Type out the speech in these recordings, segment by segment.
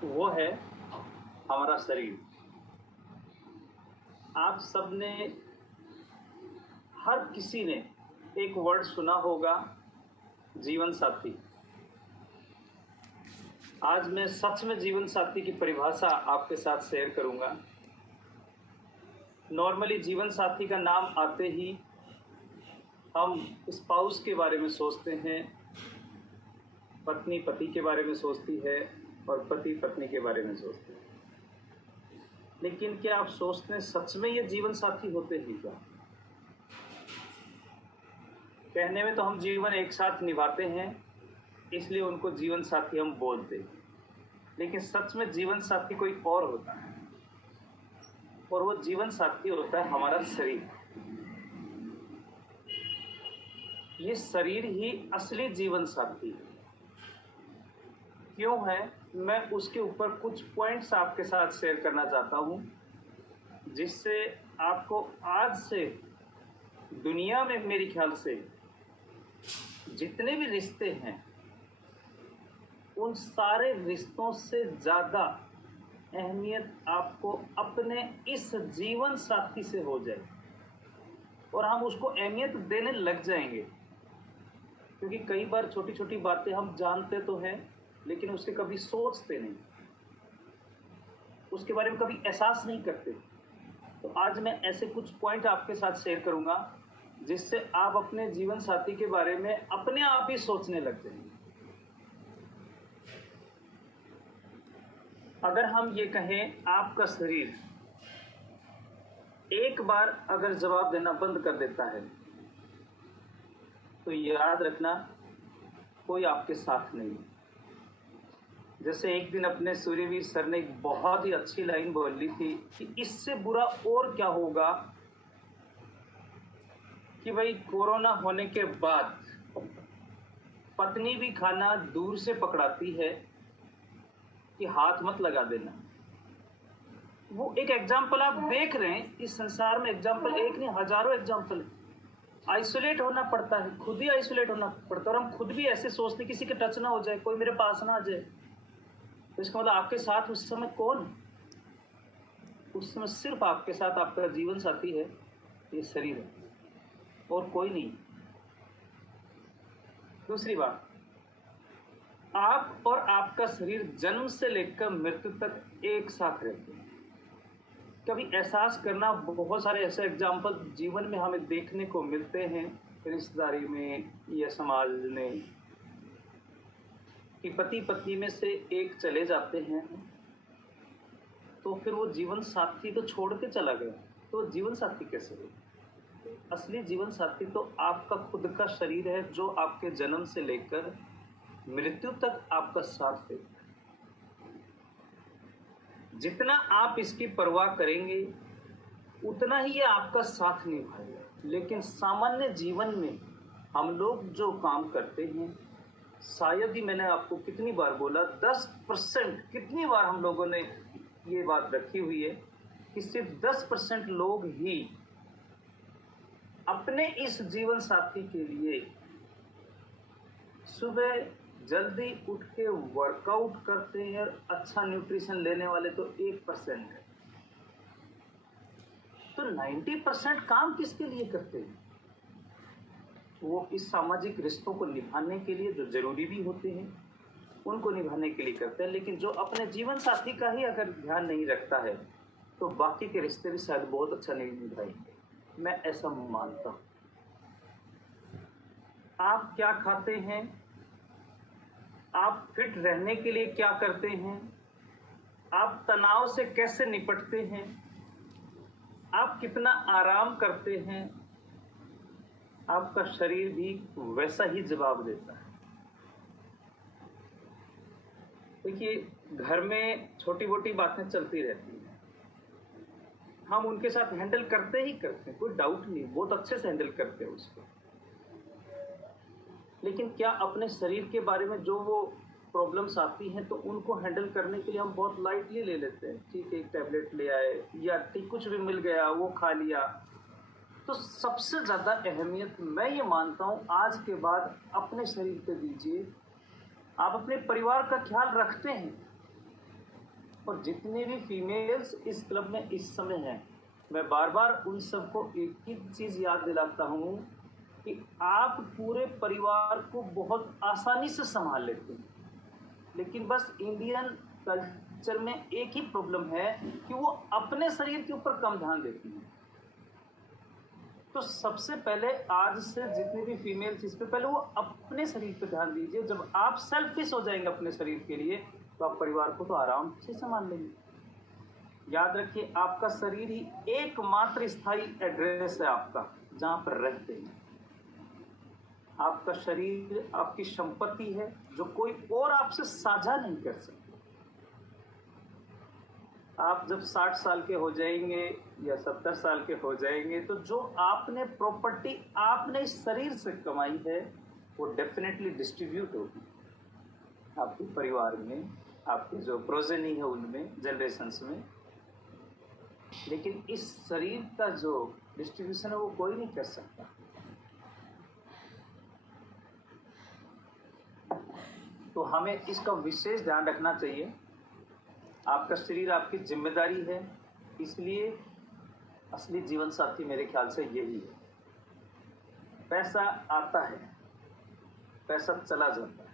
वो है हमारा शरीर। आप सबने, हर किसी ने एक वर्ड सुना होगा, जीवन साथी। आज मैं सच में जीवन साथी की परिभाषा आपके साथ शेयर करूंगा। नॉर्मली जीवन साथी का नाम आते ही हम स्पाउस के बारे में सोचते हैं, पत्नी पति के बारे में सोचती है और पति पत्नी के बारे में सोचते हैं। लेकिन क्या आप सोचते हैं सच में ये जीवन साथी होते हैं क्या? कहने में तो हम जीवन एक साथ निभाते हैं, इसलिए उनको जीवन साथी हम बोलते हैं, लेकिन सच में जीवन साथी कोई और होता है, और वो जीवन साथी होता है हमारा शरीर। ये शरीर ही असली जीवन साथी है। क्यों है, मैं उसके ऊपर कुछ पॉइंट्स आपके साथ शेयर करना चाहता हूँ, जिससे आपको आज से दुनिया में मेरे ख्याल से जितने भी रिश्ते हैं उन सारे रिश्तों से ज़्यादा अहमियत आपको अपने इस जीवन साथी से हो जाए, और हम उसको अहमियत देने लग जाएंगे। क्योंकि कई बार छोटी छोटी बातें हम जानते तो हैं, लेकिन उसके कभी सोचते नहीं, उसके बारे में कभी एहसास नहीं करते। तो आज मैं ऐसे कुछ पॉइंट आपके साथ शेयर करूंगा, जिससे आप अपने जीवन साथी के बारे में अपने आप ही सोचने लग जाएंगे। अगर हम ये कहें आपका शरीर एक बार अगर जवाब देना बंद कर देता है, तो याद रखना कोई आपके साथ नहीं। जैसे एक दिन अपने सूर्यवीर सर ने एक बहुत ही अच्छी लाइन बोली थी कि इससे बुरा और क्या होगा कि भाई कोरोना होने के बाद पत्नी भी खाना दूर से पकड़ाती है कि हाथ मत लगा देना। वो एक एग्जाम्पल आप देख रहे हैं, इस संसार में एग्जाम्पल एक नहीं हजारों एग्जाम्पल है। आइसोलेट होना पड़ता है, खुद ही आइसोलेट होना पड़ता है, और हम खुद भी ऐसे सोचते किसी के टच ना हो जाए, कोई मेरे पास ना आ जाए। तो इसका मतलब आपके साथ उस समय कौन? उस समय सिर्फ आपके साथ आपका जीवन साथी है, ये शरीर है, और कोई नहीं। दूसरी बात, आप और आपका शरीर जन्म से लेकर मृत्यु तक एक साथ रहते हैं। कभी एहसास करना, बहुत सारे ऐसे एग्जाम्पल जीवन में हमें देखने को मिलते हैं, रिश्तेदारी में या समाज में, कि पति पत्नी में से एक चले जाते हैं, तो फिर वो जीवन साथी तो छोड़ के चला गया, तो जीवन साथी कैसे हो? असली जीवन साथी तो आपका खुद का शरीर है, जो आपके जन्म से लेकर मृत्यु तक आपका साथ देता है। जितना आप इसकी परवाह करेंगे उतना ही ये आपका साथ निभाएगा। लेकिन सामान्य जीवन में हम लोग जो काम करते हैं, शायद ही, मैंने आपको कितनी बार बोला, 10%, कितनी बार हम लोगों ने ये बात रखी हुई है कि सिर्फ 10% लोग ही अपने इस जीवन साथी के लिए सुबह जल्दी उठ के वर्कआउट करते हैं, और अच्छा न्यूट्रिशन लेने वाले तो 1% है। तो 90% काम किसके लिए करते हैं? वो इस सामाजिक रिश्तों को निभाने के लिए, जो जरूरी भी होते हैं उनको निभाने के लिए करते हैं। लेकिन जो अपने जीवन साथी का ही अगर ध्यान नहीं रखता है, तो बाकी के रिश्ते भी शायद बहुत अच्छा नहीं निभाएंगे। मैं ऐसा मानता हूँ। आप क्या खाते हैं, आप फिट रहने के लिए क्या करते हैं, आप तनाव से कैसे निपटते हैं, आप कितना आराम करते हैं, आपका शरीर भी वैसा ही जवाब देता है। देखिए, घर में छोटी मोटी बातें चलती रहती हैं, हम उनके साथ हैंडल करते ही करते हैं, कोई डाउट नहीं, बहुत अच्छे से हैंडल करते हैं उसको। लेकिन क्या अपने शरीर के बारे में जो वो प्रॉब्लम्स आती हैं, तो उनको हैंडल करने के लिए हम बहुत लाइटली ले लेते हैं। ठीक है, एक टैबलेट ले आए, या ठीक कुछ भी मिल गया वो खा लिया। तो सबसे ज़्यादा अहमियत मैं ये मानता हूँ आज के बाद अपने शरीर पे दीजिए। आप अपने परिवार का ख्याल रखते हैं, और जितने भी फीमेल्स इस क्लब में इस समय हैं, मैं बार बार उन सबको एक ही चीज़ याद दिलाता हूँ कि आप पूरे परिवार को बहुत आसानी से संभाल लेते हैं, लेकिन बस इंडियन कल्चर में एक ही प्रॉब्लम है कि वो अपने शरीर के ऊपर कम ध्यान देती हैं। तो सबसे पहले आज से जितनी भी फीमेल्स इस पे पहले वो अपने शरीर पे ध्यान दीजिए। जब आप सेल्फिश हो जाएंगे अपने शरीर के लिए तो आप परिवार को तो आराम से संभाल लेंगे। याद रखिए, आपका शरीर ही एकमात्र स्थायी एड्रेस है आपका, जहाँ पर रहते हैं। आपका शरीर आपकी संपत्ति है जो कोई और आपसे साझा नहीं कर सकता। आप जब 60 साल के हो जाएंगे या 70 साल के हो जाएंगे तो जो आपने प्रॉपर्टी आपने इस शरीर से कमाई है वो डेफिनेटली डिस्ट्रीब्यूट होगी आपके परिवार में, आपकी जो प्रोजेनी है उनमें, जनरेशन्स में। लेकिन इस शरीर का जो डिस्ट्रीब्यूशन है वो कोई नहीं कर सकता। तो हमें इसका विशेष ध्यान रखना चाहिए। आपका शरीर आपकी जिम्मेदारी है, इसलिए असली जीवन साथी मेरे ख्याल से यही है। पैसा आता है, पैसा चला जाता है।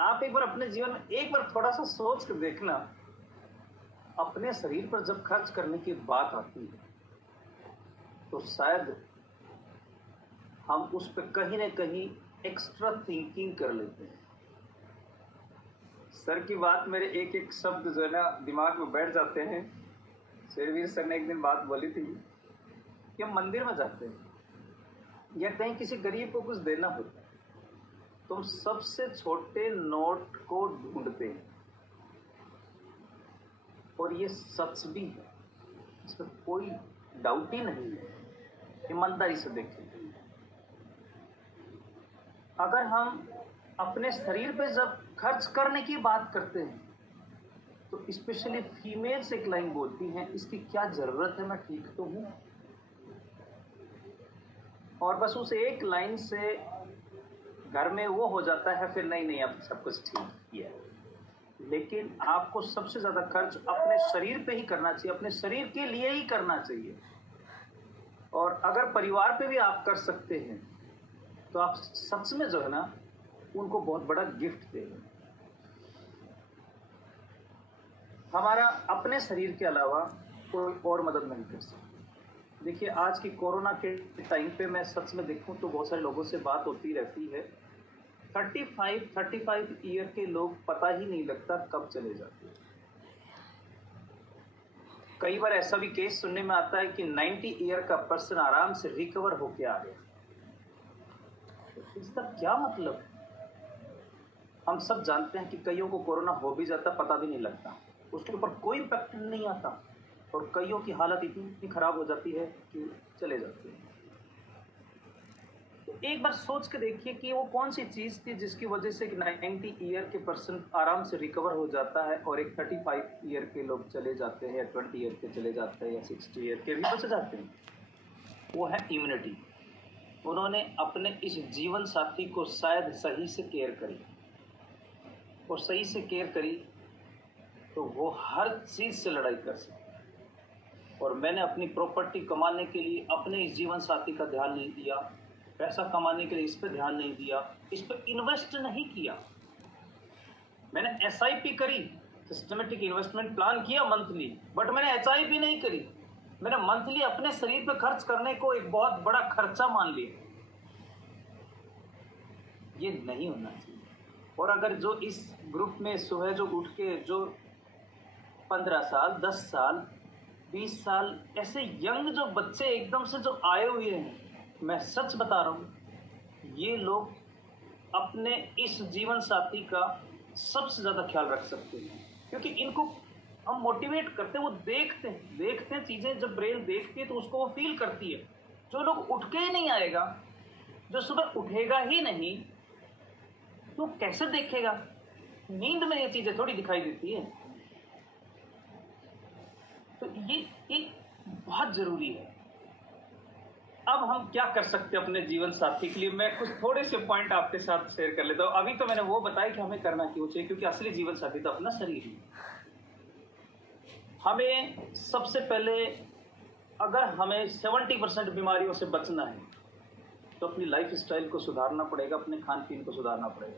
आप एक बार अपने जीवन में एक बार थोड़ा सा सोच कर देखना, अपने शरीर पर जब खर्च करने की बात आती है तो शायद हम उस पर कहीं ना कहीं एक्स्ट्रा थिंकिंग कर लेते हैं। सर की बात, मेरे एक एक शब्द जो है ना दिमाग में बैठ जाते हैं। शेरवीर सर ने एक दिन बात बोली थी कि हम मंदिर में जाते हैं या कहीं किसी गरीब को कुछ देना होता है तो हम सबसे छोटे नोट को ढूंढते हैं, और ये सच भी है, इसमें कोई डाउट ही नहीं है। ईमानदारी से देखें, अगर हम अपने शरीर पे जब खर्च करने की बात करते हैं तो स्पेशली फीमेल्स एक लाइन बोलती हैं, इसकी क्या ज़रूरत है, मैं ठीक तो हूँ। और बस उस एक लाइन से घर में वो हो जाता है, फिर नहीं नहीं अब सब कुछ ठीक ही है। लेकिन आपको सबसे ज़्यादा खर्च अपने शरीर पे ही करना चाहिए, अपने शरीर के लिए ही करना चाहिए। और अगर परिवार पे भी आप कर सकते हैं तो आप सच में जो है ना उनको बहुत बड़ा गिफ्ट देंगे। हमारा अपने शरीर के अलावा कोई और मदद नहीं कर सकता। देखिए, आज की कोरोना के टाइम पे मैं सच में देखूं तो बहुत सारे लोगों से बात होती रहती है। 35 ईयर के लोग पता ही नहीं लगता कब चले जाते हैं। कई बार ऐसा भी केस सुनने में आता है कि 90 ईयर का पर्सन आराम से रिकवर होके आ गया। तो इसका क्या मतलब है? हम सब जानते हैं कि कईयों को कोरोना हो भी जाता, पता भी नहीं लगता, उसके ऊपर कोई इम्पैक्ट नहीं आता, और कईयों की हालत इतनी खराब हो जाती है कि चले जाते हैं। तो एक बार सोच के देखिए कि वो कौन सी चीज़ थी जिसकी वजह से 90 ईयर के पर्सन आराम से रिकवर हो जाता है और एक 35 ईयर के लोग चले जाते हैं, या 20 ईयर के चले जाते हैं, या 60 ईयर के भी बच जाते हैं। वो है इम्यूनिटी। उन्होंने अपने इस जीवन साथी को शायद सही से केयर करी, और सही से केयर करी तो वो हर चीज़ से लड़ाई कर सकते। और मैंने अपनी प्रॉपर्टी कमाने के लिए अपने इस जीवन साथी का ध्यान नहीं दिया, पैसा कमाने के लिए इस पर ध्यान नहीं दिया, इस पर इन्वेस्ट नहीं किया। मैंने SIP करी, सिस्टमेटिक इन्वेस्टमेंट प्लान किया मंथली, बट मैंने HIP नहीं करी। मैंने मंथली अपने शरीर पर खर्च करने को एक बहुत बड़ा खर्चा मान लिया। ये नहीं होना चाहिए। और अगर जो इस ग्रुप में सुबह जो उठ के जो 15 साल, 10 साल, 20 साल ऐसे यंग जो बच्चे एकदम से जो आए हुए हैं, मैं सच बता रहा हूँ, ये लोग अपने इस जीवन साथी का सबसे ज़्यादा ख्याल रख सकते हैं, क्योंकि इनको हम मोटिवेट करते हैं। वो देखते हैं चीज़ें, जब ब्रेन देखती है तो उसको वो फील करती है। जो लोग उठ के ही नहीं आएगा, जो सुबह उठेगा ही नहीं, तो कैसे देखेगा? नींद में ये चीज़ें थोड़ी दिखाई देती है। तो ये बहुत ज़रूरी है। अब हम क्या कर सकते हैं अपने जीवन साथी के लिए? मैं कुछ थोड़े से पॉइंट आपके साथ शेयर कर लेता हूँ। अभी तो मैंने वो बताया कि हमें करना क्यों चाहिए, क्योंकि असली जीवन साथी तो अपना शरीर ही है। हमें सबसे पहले, अगर हमें 70% बीमारियों से बचना है तो अपनी लाइफ स्टाइल को सुधारना पड़ेगा, अपने खान पीन को सुधारना पड़ेगा।